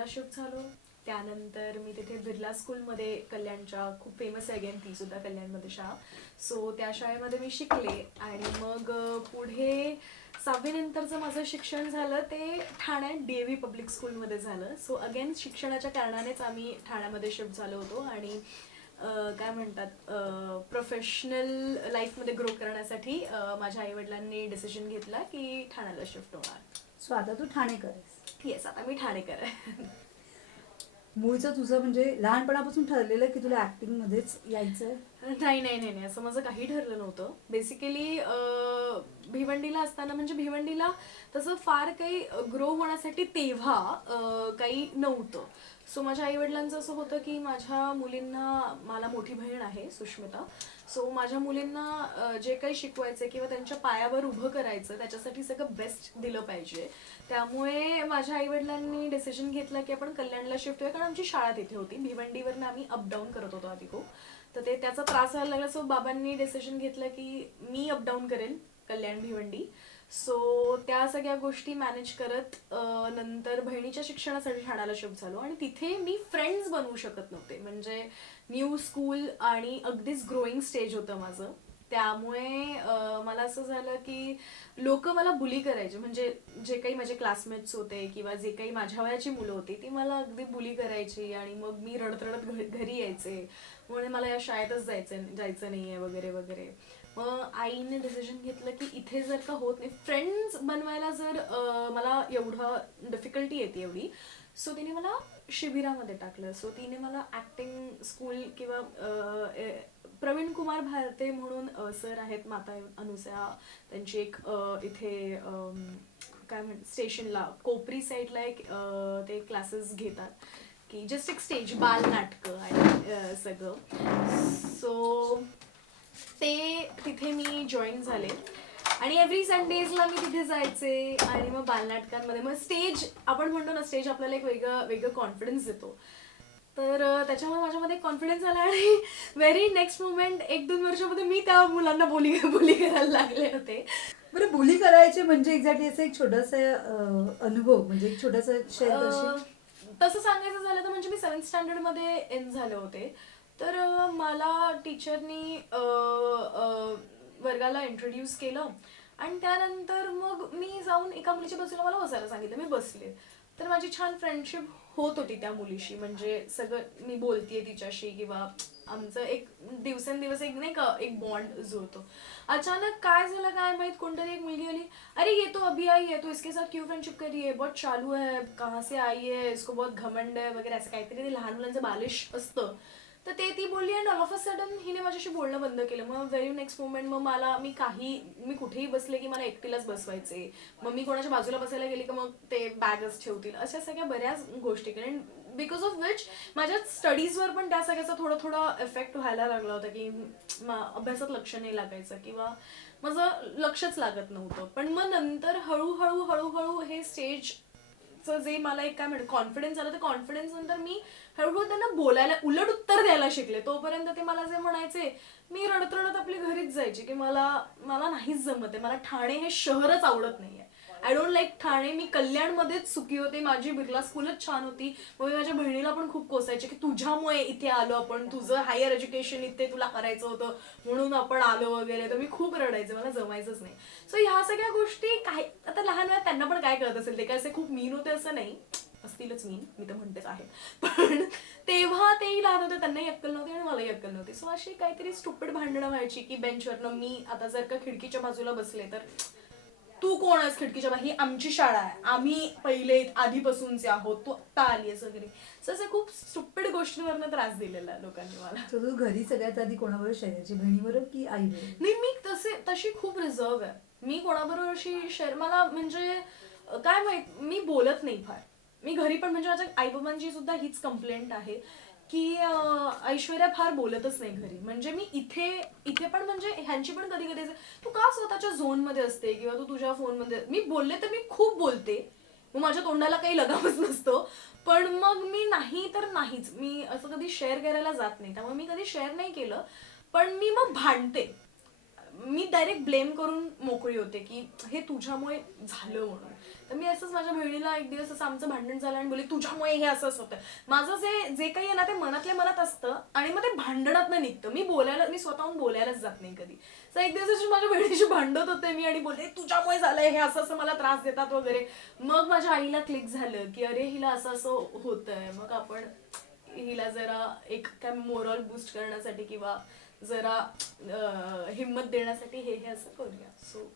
कल्याणला shift झालो. त्यानंतर मी तिथे बिर्ला स्कूलमध्ये कल्याणच्या खूप फेमस आहे अगेन ती सुद्धा कल्याणमध्ये शाळा. सो त्या शाळेमध्ये मी शिकले आणि मग पुढे सहावीनंतरचं माझं शिक्षण झालं ते ठाण्यात डी ए व्ही पब्लिक स्कूलमध्ये झालं. सो अगेन शिक्षणाच्या कारणानेच आम्ही ठाण्यामध्ये शिफ्ट झालो होतो आणि काय म्हणतात प्रोफेशनल लाईफमध्ये ग्रो करण्यासाठी माझ्या आईवडिलांनी डिसिजन घेतला की ठाण्याला शिफ्ट होणार. सो आता तू ठाणेकर आहेस येस आता मी ठाणेकर आहे मूळचं तुझं म्हणजे लहानपणापासून ठरलेलं की तुला ऍक्टिंग मध्येच यायचंय? नाही नाही नाही नाही. असं माझं काही ठरलं नव्हतं. बेसिकली भिवंडीला असताना म्हणजे भिवंडीला तसं फार काही ग्रो होण्यासाठी तेव्हा अं, काही नव्हतं. सो माझ्या आईवडिलांचं असं होतं की माझ्या मुलींना मला मोठी बहीण आहे सुष्मिता. सो माझ्या मुलींना जे काही शिकवायचं किंवा त्यांच्या पायावर उभं करायचं त्याच्यासाठी सगळं बेस्ट दिलं पाहिजे. त्यामुळे माझ्या आईवडिलांनी डिसिजन घेतलं की आपण कल्याणला शिफ्ट होऊया कारण आमची शाळा तिथे होती. भिवंडीवरनं आम्ही अपडाऊन करत होतो आधी खूप. तर ते त्याचा त्रास व्हायला लागला. सो बाबांनी डिसिजन घेतलं की मी अपडाऊन करेन कल्याण भिवंडी सो त्या सगळ्या गोष्टी मॅनेज करत नंतर बहिणीच्या शिक्षणासाठी ठाण्याला शिफ्ट झालो आणि तिथे मी फ्रेंड्स बनवू शकत नव्हते. म्हणजे न्यू स्कूल आणि अगदीच ग्रोईंग स्टेज होतं माझं. त्यामुळे मला असं झालं की लोक मला बुली करायचे. म्हणजे जे काही माझे क्लासमेट्स होते किंवा जे काही माझ्या वयाची मुलं होती ती मला अगदी बुली करायची आणि मग मी रडत रडत घरी यायचे. म्हणून मला या शाळेतच जायचं जायचं नाहीये वगैरे वगैरे. मग आईने डिसिजन घेतलं की इथे जर का होत नाही फ्रेंड्स बनवायला जर मला एवढं डिफिकल्टी येते एवढी सो तिने मला शिबिरामध्ये टाकलं. सो तिने मला ॲक्टिंग स्कूल किंवा प्रवीण कुमार भारते म्हणून सर आहेत माता अनुसया त्यांची एक इथे काय म्हण स्टेशनला कोपरी साईडला एक ते क्लासेस घेतात. की जस्ट एक स्टेज बाल नाटकं आणि सगळं. सो ते तिथे मी जॉईन झाले. आणि एव्हरी संडेजला मी तिथे जायचे आणि मग बालनाटकांमध्ये. मग स्टेज आपण म्हणतो ना स्टेज आपल्याला एक वेगळं वेगळं कॉन्फिडन्स देतो. तर त्याच्यामुळे माझ्यामध्ये कॉन्फिडन्स आला आणि व्हेरी नेक्स्ट मुमेंट एक दोन वर्षामध्ये मी त्या मुलांना बोली बोली करायला लागले होते. बरं बोली करायचे म्हणजे एक्झॅक्टली असं एक छोटासा अनुभव म्हणजे एक छोटासा तसं सांगायचं झालं तर म्हणजे मी सेवन्थ स्टँडर्डमध्ये एन झाले होते. तर मला टीचरनी वर्गाला इंट्रोड्यूस केलं. आणि त्यानंतर मग मी जाऊन एका मुलीच्या बाजूला मला बसायला सांगितलं. मी बसले. तर माझी छान फ्रेंडशिप होत होती त्या मुलीशी. म्हणजे सगळं मी बोलतेय तिच्याशी किंवा आमचं एक दिवसेंदिवस एक नाही का एक बॉन्ड जुळतो. अचानक काय झालं काय माहीत? कोणतरी एक मुलगी आली. अरे ये तो अभी आई है तो इसके साथ क्यों फ्रेंडशिप करी है? बहुत चालू है कहाँ से आई है? इसको बहुत घमंड है वगैरे असं काहीतरी. ते लहान मुलांचं बालिश असतं. तर ते ती बोलली and all of a sudden हिने माझ्याशी बोलणं बंद केलं. मग व्हेरी नेक्स्ट मोमेंट मग मला मी काही मी कुठेही बसले की मला एकटीलाच बसवायचे. मग मी कोणाच्या बाजूला बसायला गेली की मग ते बॅगच ठेवतील. अशा सगळ्या बऱ्याच गोष्टी कारण बिकॉज ऑफ विच माझ्या स्टडीजवर पण त्या सगळ्याचा थोडा थोडा इफेक्ट व्हायला लागला होता की अभ्यासात लक्ष नाही लागायचं किंवा माझं लक्षच लागत नव्हतं. पण मग नंतर हळूहळू हळूहळू हे स्टेज जे मला एक काय म्हणत कॉन्फिडन्स आलं तर कॉन्फिडन्स नंतर मी हळूहळू त्यांना बोलायला उलट उत्तर द्यायला शिकले. तोपर्यंत ते मला जे म्हणायचे मी रडत रडत आपली घरीच जायची की मला मला नाहीच जमत आहे मला ठाणे हे शहरच आवडत नाहीये. आय डोंट लाईक ठाणे मी कल्याणमध्येच सुखी होते माझी बिर्ला स्कूलच छान होती. मग मी माझ्या बहिणीला पण खूप कोसायचे की तुझ्यामुळे इथे आलो आपण तुझं हायर एज्युकेशन इथे तुला करायचं होतं म्हणून आपण आलो वगैरे तर मी खूप रडायचे मला जमायचंच नाही. सो ह्या सगळ्या गोष्टी काय आता लहान वयात त्यांना पण काय कळत असेल ते काय असे खूप मीन होते असं नाही. असतीलच मीन मी तर म्हणतेच आहे. पण तेव्हा तेही लहान होते त्यांनाही अक्कल नव्हती आणि मलाही अक्कल नव्हती. सो अशी काहीतरी स्टुपिड भांडणं व्हायची की बेंचवरनं मी आता जर का खिडकीच्या बाजूला बसले तर तू कोण आहेस खिडकीच्या बाहेर? ही आमची शाळा आहे. आम्ही पहिले आधीपासूनचे आहोत. तू आत्ता आलीयस वगैरे. So असे खूप स्टुपिड गोष्टींवरनं त्रास दिलेला आहे लोकांनी मला. तर तू घरी सगळ्यात आधी कोणाबरोबर शेअरायची बहिणीबरोबर की आईबरोबर नाही मी तसे तशी खूप रिझर्व आहे. मी कोणाबरोबर अशी शेअर मला म्हणजे काय माहीत मी बोलत नाही फार. मी घरी पण म्हणजे माझ्या आईबाबांची सुद्धा हीच कंप्लेंट आहे. की ऐश्वर्या फार बोलतच नाही घरी. म्हणजे मी इथे इथे पण म्हणजे ह्यांची पण कधी कधी तू का स्वतःच्या झोनमध्ये असते? किंवा तू तुझ्या फोनमध्ये मी बोलले तर मी खूप बोलते. मग माझ्या तोंडाला काही लगामच नसतो. पण मग मी नाही तर नाहीच. मी असं कधी शेअर करायला जात नाही. त्यामुळे मी कधी शेअर नाही केलं. पण मी मग भांडते. मी डायरेक्ट ब्लेम करून मोकळी होते की हे तुझ्यामुळे झालं म्हणून. तर मी असंच माझ्या बहिणीला एक दिवस असं आमचं भांडण झालं आणि बोलली तुझ्यामुळे हे असंच होतं. माझं जे जे काही आहे ना ते मनातल्या मनात असतं आणि मग ते भांडणात निघतं. मी बोलायला मी स्वतःहून बोलायलाच जात नाही कधी. तर एक दिवस अशी माझ्या बहिणीशी भांडत होते मी आणि बोलले तुझ्यामुळे झालंय हे असं असं मला त्रास देतात वगैरे. मग माझ्या आईला क्लिक झालं की अरे हिला असं असं होतंय. मग आपण हिला जरा एक काय मोरल बूस्ट करण्यासाठी किंवा जरा हिंमत देण्यासाठी हे हे असं करूया. सो